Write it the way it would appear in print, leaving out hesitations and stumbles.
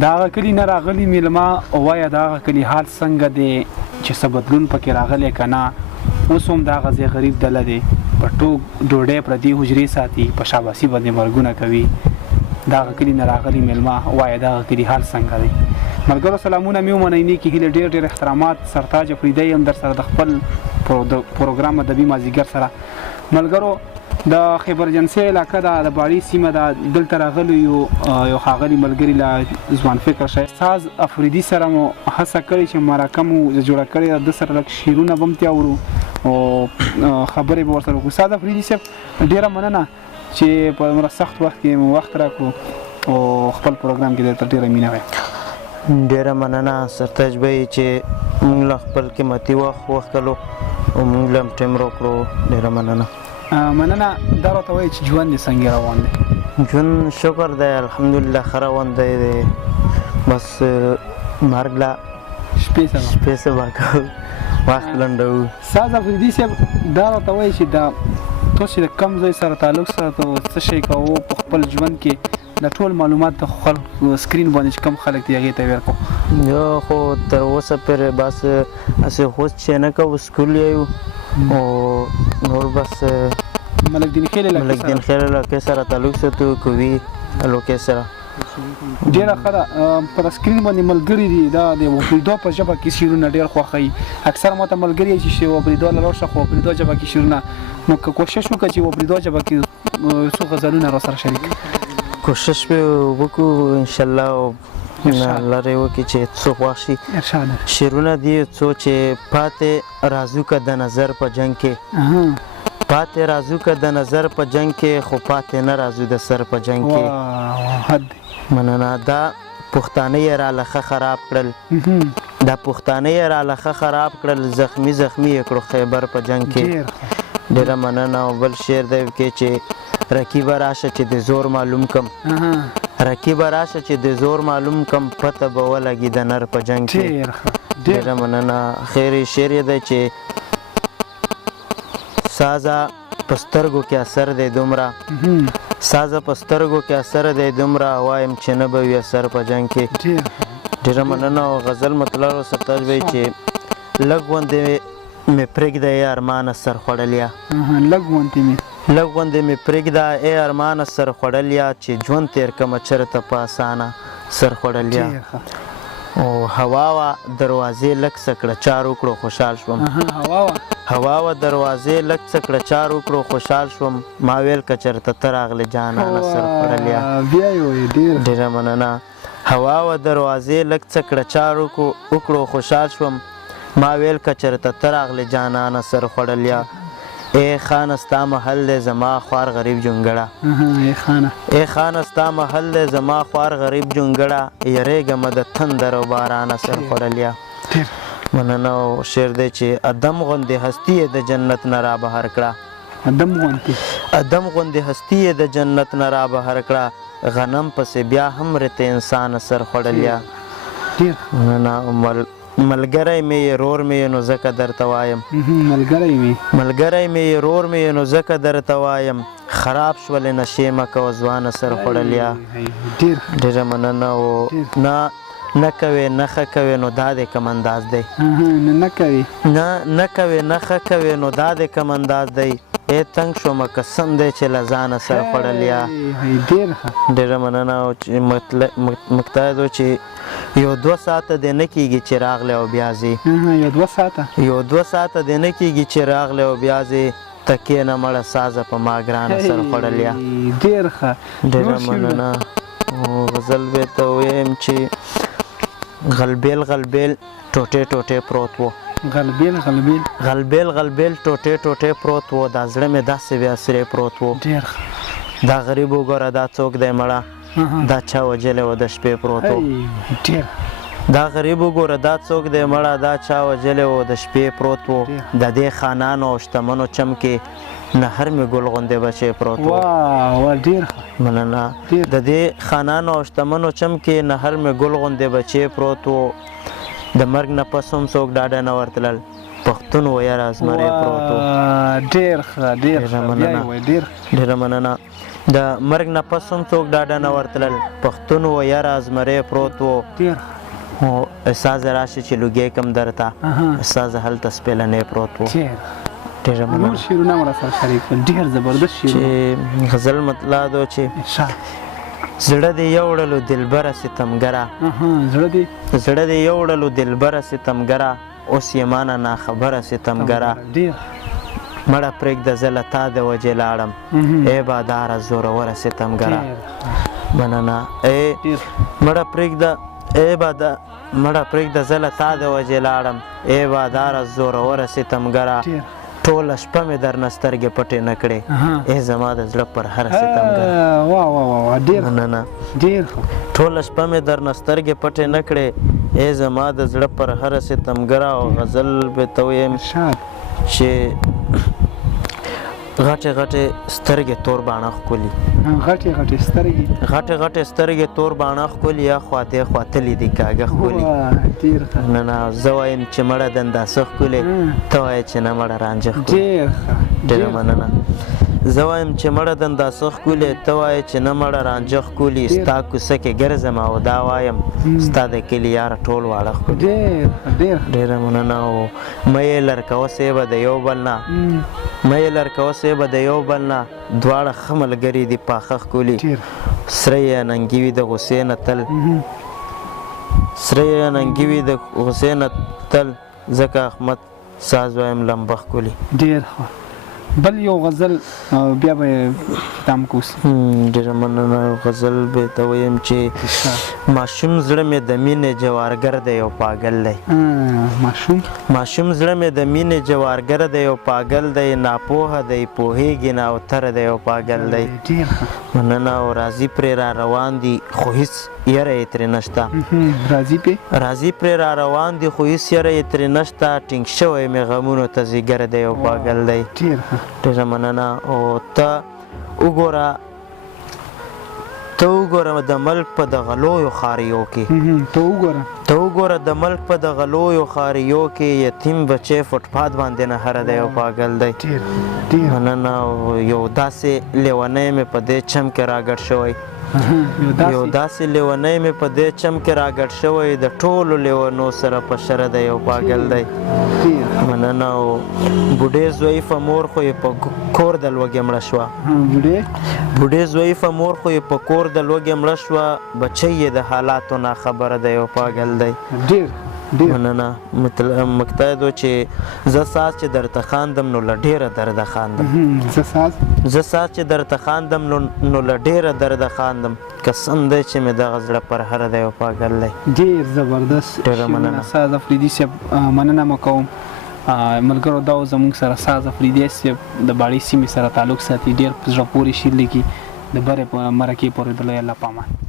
د هغه کلي نه راغلي میلمه وایه د هغه کلي حال څنګه دی چې څه بدلون پکې راغلی که نه اوس هم د هغه ځای غریب ډله دی په ټوک ډوډۍ پردي حجرې ساتي په شاباسي باندې مرګونه کوي د هغه کلي نه راغلي میلمه وایه د هغه کلي حال څنګه دی ملګرو سلامونه مې ومنئ نیکې هیلې ډېر ډېر احترامات سرتاج افریدی هم در سره د خپل پروګرام ادبي مازدیګر سره ملګرو د خیبر جنسي علاقه ده د باړي سیمه ده دلته راغلو یو ښاغلي ملګري له ځوان فکر استاذ افریدي سره مو هڅه کړې چې مرکه مو جوړه کړې ده د سره لږ شعرونه به هم تیاورو او خبرې به ورسره وکړو استاد افریدي صاحب ډېره مننه چې په دومره سخت وخت کې مو وخت راکړو او خپل پروګرام کې درته ډېره مینه وایي ډېره مننه سرتاج بھائی چې موږ له خپل قیمتي وخت وکړو او موږ له ټیم راکړو ډېره مننه مننه دا راته وایي چې ژوند دې څنګه روان دی ژوند شکر دی الحمدلله ښه روان دی بس مرګ له شپې سبا کوو وخت لنډوو استاد افریدي صاحب دا راته وایي چې دا تاسو د کوم ځای سره تعلق ساتو څه شی کوو په خپل ژوند کې د ټول معلومات د خلکو سکرین باندې چې کوم خلک دي هغې ته ورکړو یو خو تر اوسه پورې بس هسې خوست چې نه کوو سکول یو او نور بس ملک دین خیل علاقې سره تعلق ساتو کوي علاقې سره ډېره ښه ده پر سکرین باندې ملګري دي دا د وپریدو په ژبه کې شعرونه ډېر خوښوي اکثر ماته ملګري چې وپریدو له راشه خو وپریدو ژبه کې شعرونه نو که کوشش وکړه چې وپریدو ژبه کې څو غزلونه راسره شریک کوشش به وکړو انشاءالله الله دې وکړي چې څو خوښ شي شعرونه دي څو چې پاتې رازو که د نظر په جنګ کې پاتې رازو که د نظر په جنګ کې خو پاتې نه رازو د سر په جنګ کې مننه دا پښتانه یې رالخه خراب کړل دا پښتانه یې رالخه خراب کړل زخمی زخمی یې کړو خیبر په جنګ کې ډېره مننه او بل شعر دی کې چې رقیبه راشه چې د زور معلوم کم رقیبه راشه چې د زور معلوم کم پته به ولګي د نر په جنګ کې ډېره مننه خیر شعر یې دی چې سازه په سترګو کې اثر دی دومره سازه په سترګو کې اثر دی دومره وایم چې نه به وي اثر په جنګ کې ډېره مننه او غزل مطلب سرتاج بھائی چې لږ غوندې مې پرېږده ای ارمانه سر خوړلیا لږ غوندې مې پرېږده ای ارمانه سر خوړلیا چې ژوند تېر کړمه چېرته په اسانه سر خوړلیا او هوا وه دروازې لږ څه کړه چار وکړو خوشحال شوم هوا وه دروازې لږ څه کړه چار وکړو خوشحال شوم ما ویل که چېرته ته راغلې جانانه سر خوړلیا ډېره مننه هوا وه دروازې لږ څه کړه چار وکړو خوشحال شوم ما ویل که چېرته ته راغلې جانانه سر خوړلیا ای خانه ستا محل دی زما خوار غریب جونګړه ای خانه ستا محل دی زما خوار غریب جونګړه یریږمه د تندر او بارانه سر خوړلیا مننه او شعر دی چې ادم غوندې هستي یې د جنت نه را بهر کړه ادم غوندې هستي یې د جنت نه را بهر کړه غنم پسې بیا هم رته انسان سر خوړلیا مننه ملګری مې یې رور مې نو ځکه درته وایم ملګری مې یې رور مې نو ځکه درته وایم خراب شولې نشې مه کوه ځوانه سر خوړلیا ډېره مننه او نه کوې نه ښه کوې نو دا دې کم انداز دی نه کوې نه ښه کوې نو دا دې کم انداز دی ای تنګ شومه قسم دی چې له ځانه سر خوړلیا ډېره مننه او چې مقتدو چې یو 2 ساعته دې نه کېږي چې راغلی او بیا ځې یو 2 ساعته دې نه کېږي چې راغلی او بیا ځې ته کښېنه مړه سازه په ما ګرانه سر خوړلیا ډېره مننه او غزل به ته ویم چې غلبیل غلبیل ټوټې ټوټې پروت و غلبیل ټوټې ټوټې پروت و دا زړه مې داسې بیا سرې پروت و دا غریب وګوره دا څوک دی مړه دا چا وجلی و د شپې پروت و دا غریب وګوره دا څوک دی مړه دا چا وجلی و د شپې پروت و د دې خانانو او شتمنو چم کې نهر مې ګل غوندې بچی پروت و مننه د دې خانانو او شتمنو چم کې نهر مې ګل غوندې بچی پروت و د مرګ نه پس هم څوک ډاډه نه ورتلل پښتون و یاره زمری پروت و ډېره مننه د مرګ نه پس هم څوک ډاډه نه ورتلل پښتون و یاره زمری پروت و ډېر خو احساس راشي چې لوګی کم درته احساس هلته سپېلنی پروت و ډېره نور مننه شعرونه مو راسره شریک کړل ډېر زبردست شعرونه چې غزل مطلع دو چې ارشاد زړه دې یوړلو دلبره ستمګره زړه دې زړه دې یوړلو دلبره ستمګره اوس یې مانه ناخبره ستمګره ډېر مړه پرېږده زه له تا د وجې لاړم ای باداره زوروره ستمګره مننه ای مړه پرېږده مړه پرېږده زه له تا د وجې لاړم ای باداره زوروره ستمګره ټوله شپه مې درنه سترګې پټې نه کړې ای زما د زړه پر هره ستمګره مننه ټوله شپه مې درنه سترګې پټې نه کړې ای زما د زړه پر هره ستمګره او غزل به ته ویم چې غټې غټې سترګې تور باڼه ښکلي غټې سترګې تور باڼه ښکلي یا خواتې خواتلي دي کاږه ښکلي نه نه زه وایم چې مړه دنداسه ښکلې ته وایې چې نه مړه رانجه ښکلي ډېره مننه زه وایم چې مړه دنداسه ښکلې ته وایې چې نه مړه رانجه ښکلي ستا کوڅه کې ګرځم او دا وایم ستا د کلي یاره ټول واړه ښکلي ډېره مننه او مه یې لرکوه سیبه د یو بل نه دواړه ښه ملګري دي پاخه ښکلي سره یې اننګي وي د غوسې نه تل ځکه احمد ساز وایم لمبه ښکلي ډېر بل یو غزل بیا به ختم کوس ډېره مننه غزل به ته ویم چې ماشوم زړه مې د مینې جوارګر دی یو پاګل دی ماشوم زړه مې د مینې جوارګر دی یو پاګل دی ناپوهه دی پوهېږي نه او تره دی یو پاګل دی مننه او راځي پرې را روان دي خو هېڅ یره یې ترې نشته راځي پرې را روان دي خو هېڅ یره یې ترې نشته ټینګ شوی مې غمونو ته زیګر دی یو پاګل دی ډېره مننه او ته وګوره د ملک په دغه لویو ښاریو کې یتیم بچی فټپات باندې نه هره دی یو پاګل دی مننه او یو داسې لیونی مې په دې چم کې راګډ شوی د ټولو لیونو سره په شره دی یو پاګل دی مننه او بوډۍ ضعیفه مور خو یې په کور د لوږې مړه شوه بچی یې د حالاتو نه خبره دی یو پاګل دی مننه مقتدو چې زه ساز چې درته خاندم نو له ډېره درده خاندم قسم دی چې مې دغه زړه پر هره دی یو پاګل دی ډېر زبردست ډېره مننه ساز افریدي صاحب مننه مو کوم ملګرو دا زموږ سره ساز افریدي صاحب د باړې سیمې سره تعلق ساتي ډېر په زړه پورې شعر لیکي د برې په مرکې پورې دلوي الله پامان